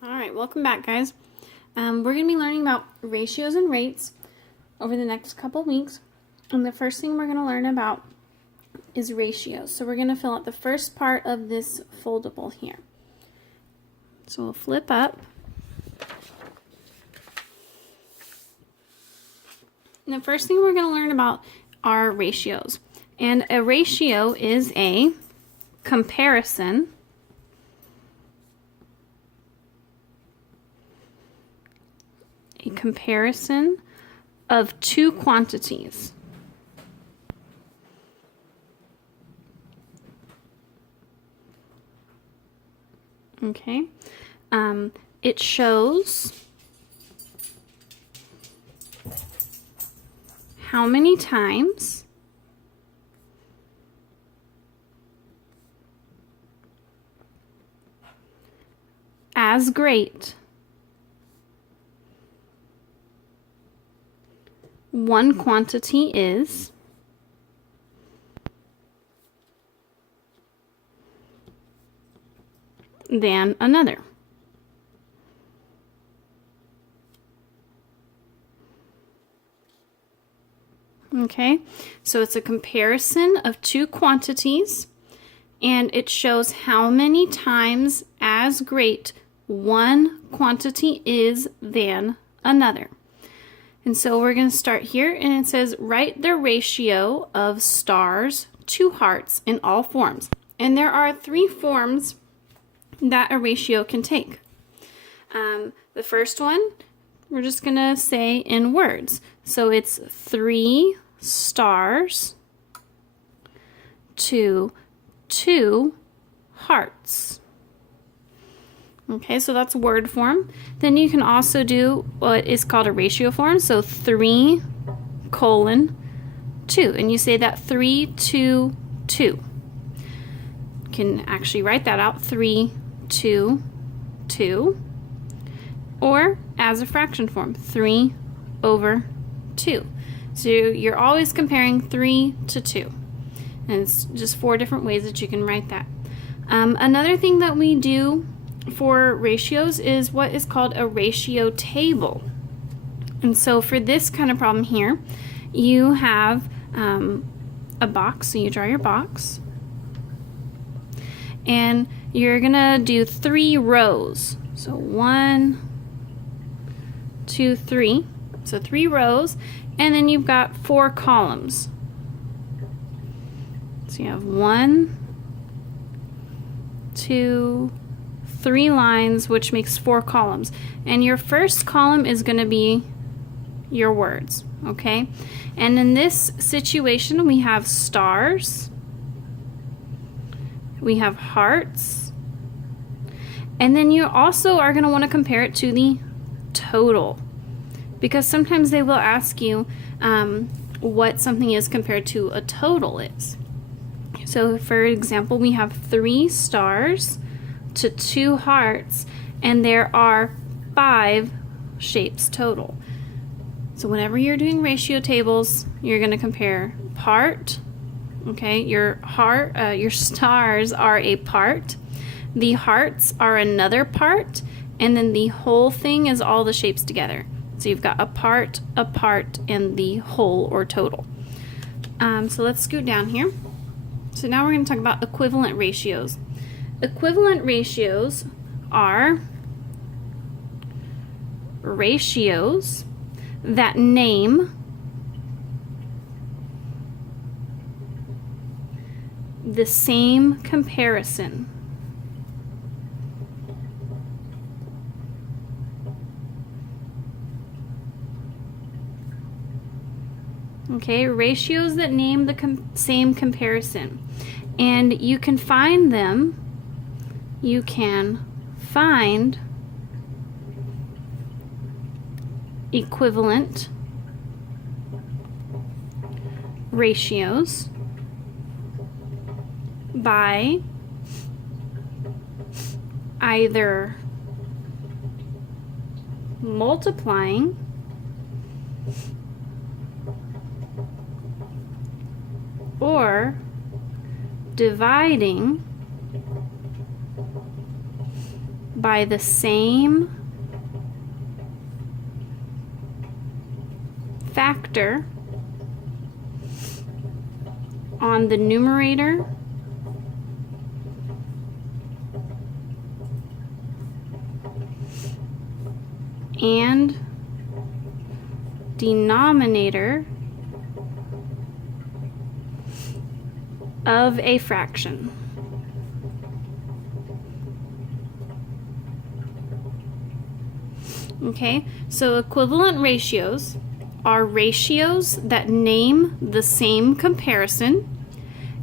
Alright, welcome back, guys. We're going to be learning about ratios and rates over the next couple weeks. And the first thing we're going to learn about is ratios. So we're going to fill out the first part of this foldable here. So we'll flip up. And the first thing we're going to learn about are ratios. And a ratio is a comparison of two quantities. Okay. It shows how many times as great one quantity is than another. Okay, so it's a comparison of two quantities, and it shows how many times as great one quantity is than another. And so we're going to start here, and it says write the ratio of stars to hearts in all forms. And there are three forms that a ratio can take. The first one, we're just going to say in words. So it's 3 stars to 2 hearts. Okay, so that's word form. Then you can also do what is called a ratio form. So 3:2. And you say that 3 to 2. You can actually write that out, 3 to 2. Or as a fraction form, 3/2. So you're always comparing 3 to 2. And it's just 4 different ways that you can write that. Another thing that we do for ratios is what is called a ratio table. And so for this kind of problem here, you have a box, so you draw your box, and you're gonna do 3 rows. So 1, 2, 3. So 3 rows, and then you've got 4 columns. So you have 1, 2, 3 lines, which makes 4 columns. And your first column is going to be your words, okay? And in this situation, we have stars, we have hearts, and then you also are going to want to compare it to the total, because sometimes they will ask you what something is compared to a total is. So for example, we have 3 stars to 2 hearts, and there are 5 shapes total. So whenever you're doing ratio tables, you're going to compare part. Okay, your stars are a part, the hearts are another part, and then the whole thing is all the shapes together. So you've got a part, and the whole or total. So let's scoot down here. So now we're going to talk about equivalent ratios. Equivalent ratios are ratios that name the same comparison. Okay, ratios that name the same comparison. And you can find them. You can find equivalent ratios by either multiplying or dividing by the same factor on the numerator and denominator of a fraction. Okay, so equivalent ratios are ratios that name the same comparison.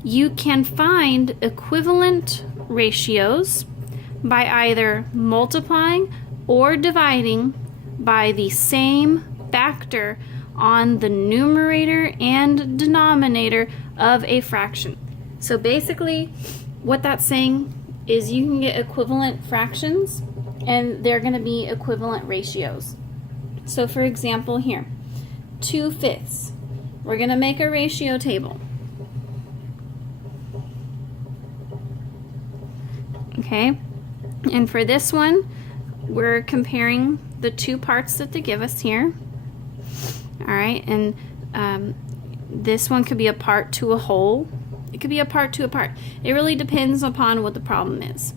You can find equivalent ratios by either multiplying or dividing by the same factor on the numerator and denominator of a fraction. So basically, what that's saying is you can get equivalent fractions and they're going to be equivalent ratios. So for example here, 2/5. We're going to make a ratio table. Okay, and for this one, we're comparing the two parts that they give us here. All right, and this one could be a part to a whole. It could be a part to a part. It really depends upon what the problem is.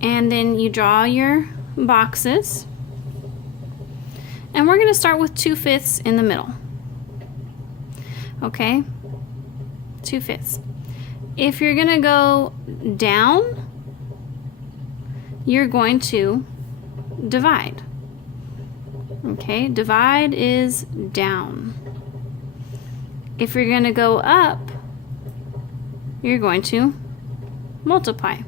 And then you draw your boxes. And we're going to start with 2/5 in the middle. Okay, 2/5. If you're going to go down, you're going to divide. Okay, divide is down. If you're going to go up, you're going to multiply.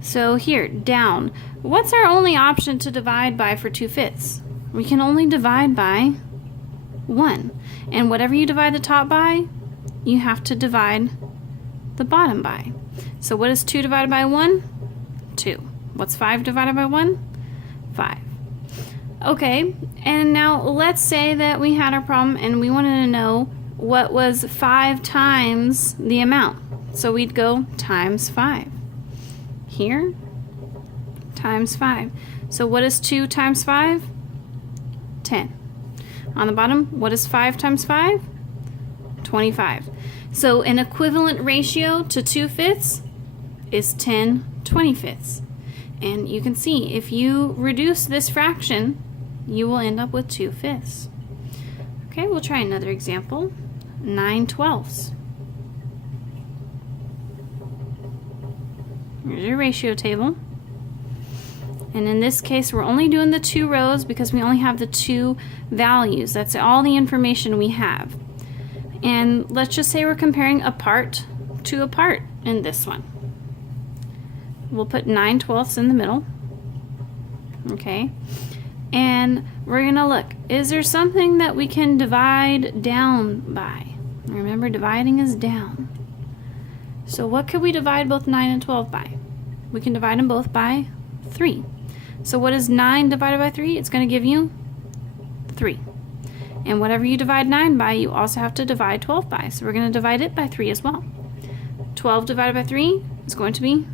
So here, down. What's our only option to divide by for 2/5? We can only divide by 1. And whatever you divide the top by, you have to divide the bottom by. So what is 2 divided by 1? 2. What's 5 divided by 1? 5. Okay, and now let's say that we had our problem and we wanted to know what was 5 times the amount. So we'd go times 5. Here, times 5. So what is 2 times 5? 10. On the bottom, what is 5 times 5? 25. So an equivalent ratio to 2/5 is 10/25. And you can see if you reduce this fraction, you will end up with 2/5. Okay, we'll try another example. 9/12. Here's your ratio table. And in this case, we're only doing the 2 rows because we only have the 2 values. That's all the information we have. And let's just say we're comparing a part to a part in this one. We'll put 9/12 in the middle. Okay. And we're going to look. Is there something that we can divide down by? Remember, dividing is down. So what could we divide both 9 and 12 by? We can divide them both by 3. So what is 9 divided by 3? It's going to give you 3. And whatever you divide 9 by, you also have to divide 12 by. So we're going to divide it by 3 as well. 12 divided by 3 is going to be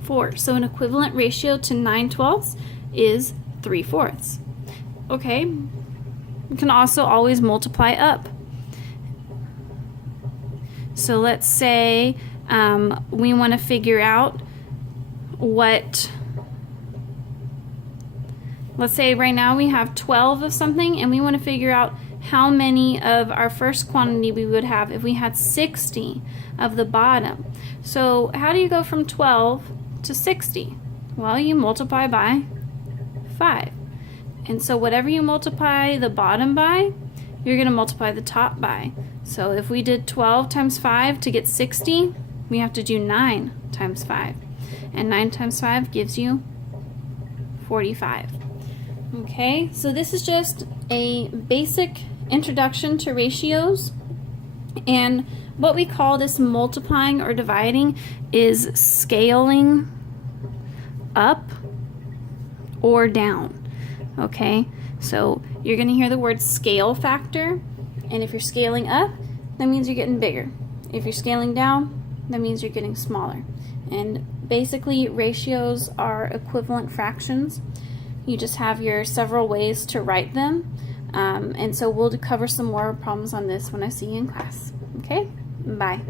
4. So an equivalent ratio to 9/12 is 3/4. Okay, we can also always multiply up. So let's say we want to figure out what, let's say right now we have 12 of something and we want to figure out how many of our first quantity we would have if we had 60 of the bottom. So how do you go from 12 to 60? Well, you multiply by 5. And so whatever you multiply the bottom by, you're going to multiply the top by. So if we did 12 times 5 to get 60, we have to do 9 times 5. And 9 times 5 gives you 45. Okay, so this is just a basic introduction to ratios. And what we call this multiplying or dividing is scaling up or down. Okay, so you're going to hear the word scale factor, and if you're scaling up, that means you're getting bigger. If you're scaling down, that means you're getting smaller. And Basically, ratios are equivalent fractions. You just have your several ways to write them. And so we'll cover some more problems on this when I see you in class. Okay? Bye.